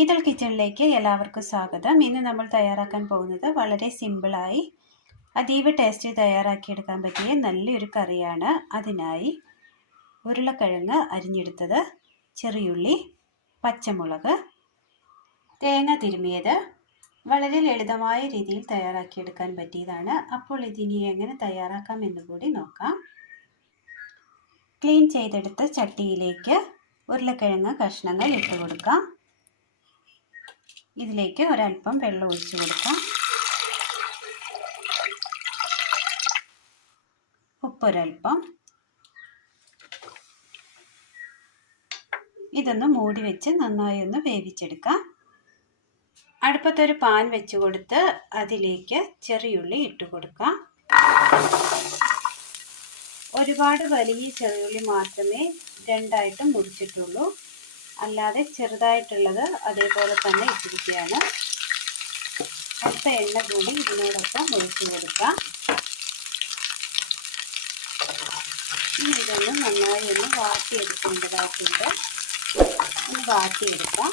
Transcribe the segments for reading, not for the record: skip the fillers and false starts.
Ethyl കിച്ചണിലേക്ക് എല്ലാവർക്കും സ്വാഗതം. ഇന്ന് നമ്മൾ തയ്യാറാക്കാൻ പോകുന്നത് വളരെ സിമ്പിളായി അതീവ ടേസ്റ്റി തയ്യാറാക്കിയെടുക്കാൻ പറ്റിയ നല്ലൊരു കറിയാണ്. അതിനായി ഉരുളക്കിഴങ്ങ് അരിഞ്ഞെടുത്തത്, ചെറിയുള്ളി, പച്ചമുളക്, തേങ്ങ തിരുമിയത് വളരെ ലളിതമായ രീതിയിൽ തയ്യാറാക്കിയെടുക്കാൻ പറ്റിയതാണ്. അപ്പോൾ ഇതിനി എങ്ങനെ തയ്യാറാക്കാം എന്ന് കൂടി നോക്കാം. ക്ലീൻ ചെയ്തെടുത്ത ചട്ടിയിലേക്ക് ഉരുളക്കിഴങ്ങ് കഷ്ണങ്ങൾ ഇട്ട് കൊടുക്കാം. ഇതിലേക്ക് ഒരല്പം വെള്ളം ഒഴിച്ചു കൊടുക്കാം. ഉപ്പൊരൽപ്പം. ഇതൊന്ന് മൂടി വെച്ച് നന്നായി ഒന്ന് വേവിച്ചെടുക്കാം. അടുപ്പത്തൊരു പാൻ വെച്ച് കൊടുത്ത് അതിലേക്ക് ചെറിയുള്ളി ഇട്ട് കൊടുക്കാം. ഒരുപാട് വലിയ ചെറിയുള്ളി മാത്രമേ രണ്ടായിട്ട് മുറിച്ചിട്ടുള്ളൂ, അല്ലാതെ ചെറുതായിട്ടുള്ളത് അതേപോലെ തന്നെ ഇട്ടിരിക്കുകയാണ്. അല്പ എണ്ണ കൂടി ഇതിനോടൊപ്പം ഒഴിച്ചു കൊടുക്കാം. ഇനി ഇതൊന്ന് നന്നായി ഒന്ന് വാട്ടിയെടുക്കേണ്ടതായിട്ടുണ്ട്. ഒന്ന് വാട്ടിയെടുക്കാം.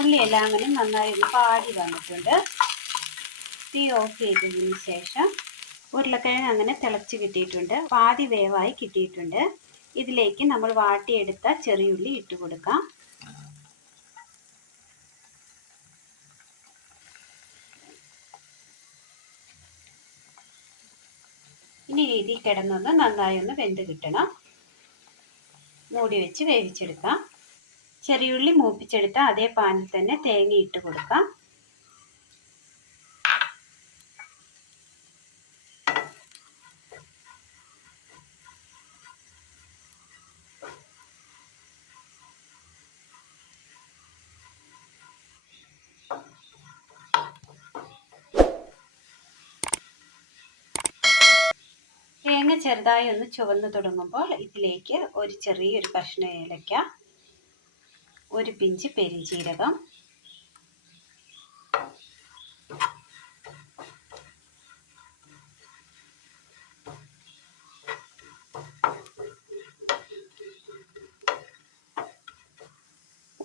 ഉള്ളിയെല്ലാം അങ്ങനെ നന്നായി പാടി വന്നിട്ടുണ്ട്. തീ ഓഫ് ചെയ്തതിന് ശേഷം ഉരുളക്കിഴങ്ങ് അങ്ങനെ തിളച്ച് കിട്ടിയിട്ടുണ്ട്, പാതി വേവായി കിട്ടിയിട്ടുണ്ട്. ഇതിലേക്ക് നമ്മൾ വാട്ടിയെടുത്ത ചെറിയുള്ളി ഇട്ട് കൊടുക്കാം. ഇനി ഇതിൽ കിടന്നൊന്ന് നന്നായി ഒന്ന് വെന്ത് കിട്ടണം. മൂടി വെച്ച് വേവിച്ചെടുക്കാം. ചെറിയുള്ളി മൂപ്പിച്ചെടുത്ത അതേ പാനിൽ തന്നെ തേങ്ങ ഇട്ട് കൊടുക്കാം. തേങ്ങ ചെറുതായി ഒന്ന് ചുവന്നു തുടങ്ങുമ്പോൾ ഇതിലേക്ക് ഒരു ചെറിയൊരു കഷ്ണം ഏലക്ക, ഒരു പിഞ്ച് പെരുംജീരകം,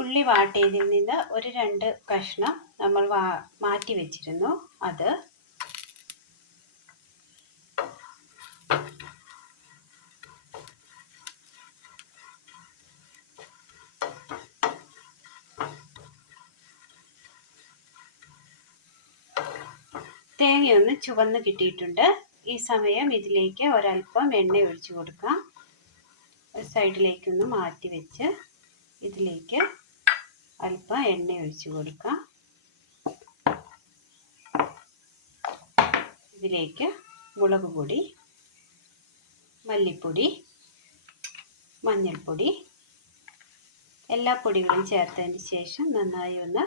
ഉള്ളി വാട്ടിയതിൽ നിന്ന് ഒരു 2 കഷ്ണം നമ്മൾ മാറ്റി വെച്ചിരുന്നു, അത്, തേങ്ങയൊന്ന് ചുവന്ന് കിട്ടിയിട്ടുണ്ട്. ഈ സമയം ഇതിലേക്ക് ഒരല്പം എണ്ണ ഒഴിച്ചു കൊടുക്കാം. ഒരു സൈഡിലേക്കൊന്ന് മാറ്റി വെച്ച് ഇതിലേക്ക് അല്പം എണ്ണ ഒഴിച്ചു കൊടുക്കാം. ഇതിലേക്ക് മുളക് പൊടി, മല്ലിപ്പൊടി, മഞ്ഞൾപ്പൊടി, എല്ലാ പൊടികളും ചേർത്തതിന് ശേഷം നന്നായി ഒന്ന്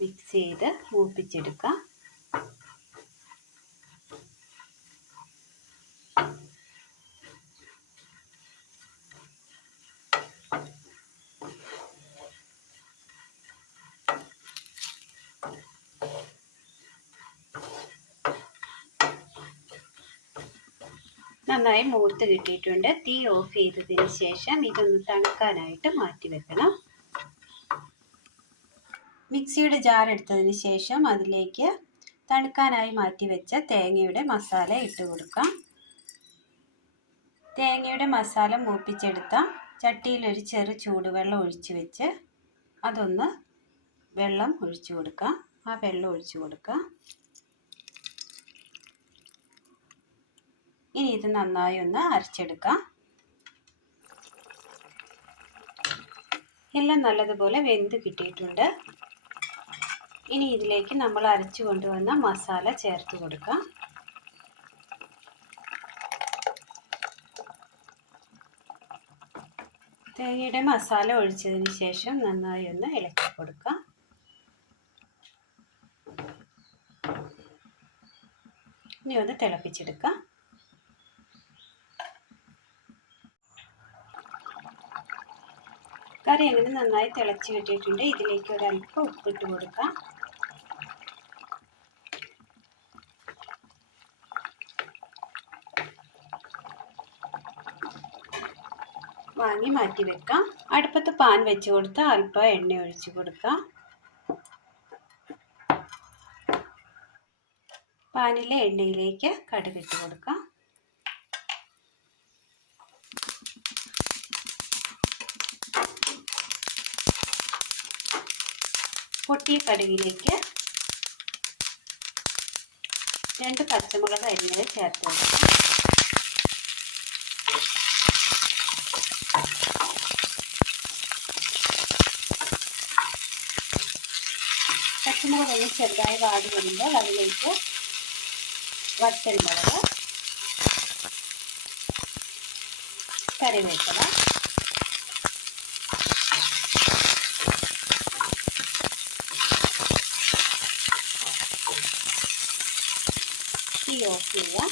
മിക്സ് ചെയ്ത് മൂപ്പിച്ചെടുക്കാം. നന്നായി മൂത്ത് കിട്ടിയിട്ടുണ്ട്. തീ ഓഫ് ചെയ്തതിന് ശേഷം ഇതൊന്ന് തണുക്കാനായിട്ട് മാറ്റി വെക്കണം. മിക്സിയുടെ ജാർ എടുത്തതിന് ശേഷം അതിലേക്ക് തണുക്കാനായി മാറ്റി വെച്ച തേങ്ങയുടെ മസാല ഇട്ട് കൊടുക്കാം. തേങ്ങയുടെ മസാല മൂപ്പിച്ചെടുത്ത ചട്ടിയിൽ ഒരു ചെറു ചൂടുവെള്ളം ഒഴിച്ചു വെച്ച് അതൊന്ന് വെള്ളം ഒഴിച്ചു കൊടുക്കാം. ആ വെള്ളം ഒഴിച്ചു കൊടുക്കാം. ഇനി ഇത് നന്നായി ഒന്ന് അരച്ചെടുക്കാം. എല്ലാം നല്ലതുപോലെ വെന്ത് കിട്ടിയിട്ടുണ്ട്. ഇനി ഇതിലേക്ക് നമ്മൾ അരച്ചു കൊണ്ടുവന്ന മസാല ചേർത്ത് കൊടുക്കാം. തേങ്ങയുടെ മസാല ഒഴിച്ചതിന് ശേഷം നന്നായി ഒന്ന് ഇളക്കി കൊടുക്കാം. ഇനി ഒന്ന് തിളപ്പിച്ചെടുക്കാം. കറി അങ്ങനെ നന്നായി തിളച്ച് കിട്ടിയിട്ടുണ്ട്. ഇതിലേക്ക് ഒരല്പം ഉപ്പിട്ട് കൊടുക്കാം. വാങ്ങി മാറ്റി വെക്കാം. അടുപ്പത്ത് പാൻ വെച്ച് കൊടുത്ത് അല്പം എണ്ണ ഒഴിച്ച് കൊടുക്കാം. പാനിലെ എണ്ണയിലേക്ക് കടുകിട്ട് കൊടുക്കാം. പൊട്ടിയ കടുകിലേക്ക് 2 പച്ചമുളക് അരിഞ്ഞത് ചേർത്ത് കൊടുക്കാം. പച്ചമുളക് ഒന്ന് ചെറുതായി വാടി വരുമ്പോൾ അതിലേക്ക് വറ്റൽമുളക്, കറിവേപ്പില, തീ ഓഫ് ചെയ്യാം.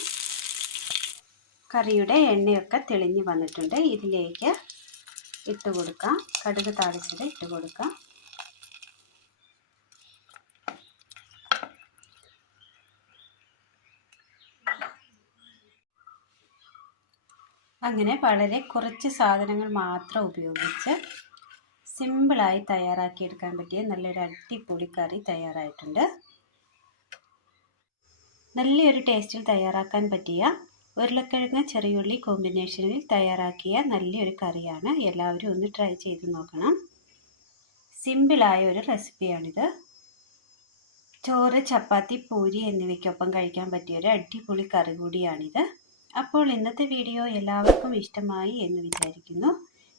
കറിയുടെ എണ്ണയൊക്കെ തെളിഞ്ഞ് വന്നിട്ടുണ്ട്. ഇതിലേക്ക് ഇട്ട് കൊടുക്കാം. കടുക് താളിച്ചത് ഇട്ട് കൊടുക്കാം. അങ്ങനെ വളരെ കുറച്ച് സാധനങ്ങൾ മാത്രം ഉപയോഗിച്ച് സിമ്പിളായി തയ്യാറാക്കിയെടുക്കാൻ പറ്റിയ നല്ലൊരു അടിപൊളി കറി തയ്യാറായിട്ടുണ്ട്. നല്ലൊരു ടേസ്റ്റിൽ തയ്യാറാക്കാൻ പറ്റിയ ഉരുളക്കിഴങ്ങ് ചെറിയുള്ളി കോമ്പിനേഷനിൽ തയ്യാറാക്കിയ നല്ലൊരു കറിയാണ്. എല്ലാവരും ഒന്ന് ട്രൈ ചെയ്ത് നോക്കണം. സിമ്പിളായ ഒരു റെസിപ്പിയാണിത്. ചോറ്, ചപ്പാത്തി, പൂരി എന്നിവയ്ക്കൊപ്പം കഴിക്കാൻ പറ്റിയൊരു അടിപൊളി കറി കൂടിയാണിത്. അപ്പോൾ ഇന്നത്തെ വീഡിയോ എല്ലാവർക്കും ഇഷ്ടമായി എന്ന് വിചാരിക്കുന്നു.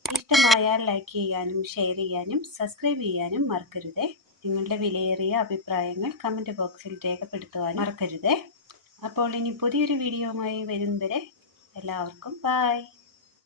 ഇഷ്ടമായാൽ ലൈക്ക് ചെയ്യാനും ഷെയർ ചെയ്യാനും സബ്സ്ക്രൈബ് ചെയ്യാനും മറക്കരുതേ. നിങ്ങളുടെ വിലയേറിയ അഭിപ്രായങ്ങൾ കമൻറ്റ് ബോക്സിൽ രേഖപ്പെടുത്തുവാനും മറക്കരുതേ. അപ്പോൾ ഇനി പുതിയൊരു വീഡിയോയുമായി വരും വരെ എല്ലാവർക്കും ബൈ.